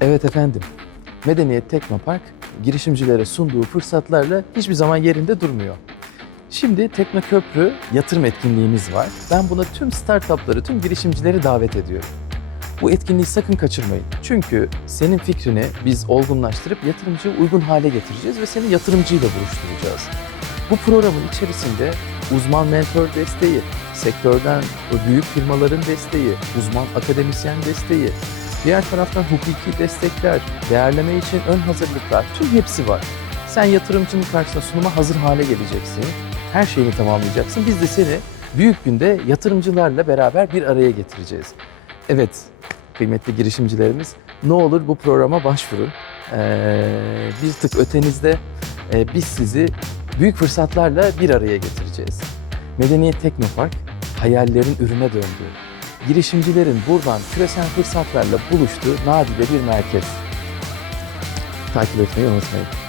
Evet efendim. Medeniyet Teknopark girişimcilere sunduğu fırsatlarla hiçbir zaman yerinde durmuyor. Şimdi Teknoköprü yatırım etkinliğimiz var. Ben buna tüm startupları, tüm girişimcileri davet ediyorum. Bu etkinliği sakın kaçırmayın. Çünkü senin fikrini biz olgunlaştırıp yatırımcıya uygun hale getireceğiz ve seni yatırımcıyla buluşturacağız. Bu programın içerisinde uzman mentor desteği, sektörden büyük firmaların desteği, uzman akademisyen desteği, diğer taraftan hukuki destekler, değerleme için ön hazırlıklar, tüm hepsi var. Sen yatırımcının karşısına sunuma hazır hale geleceksin. Her şeyini tamamlayacaksın. Biz de seni büyük günde yatırımcılarla beraber bir araya getireceğiz. Evet, kıymetli girişimcilerimiz ne olur bu programa başvurun. Ee, bir tık ötenizde e, biz sizi büyük fırsatlarla bir araya getireceğiz. Medeniyet Teknopark hayallerin ürüne döndü. Girişimcilerin buradan küresel fırsatlarla buluştuğu nadide bir merkez. Takip etmeyi unutmayın.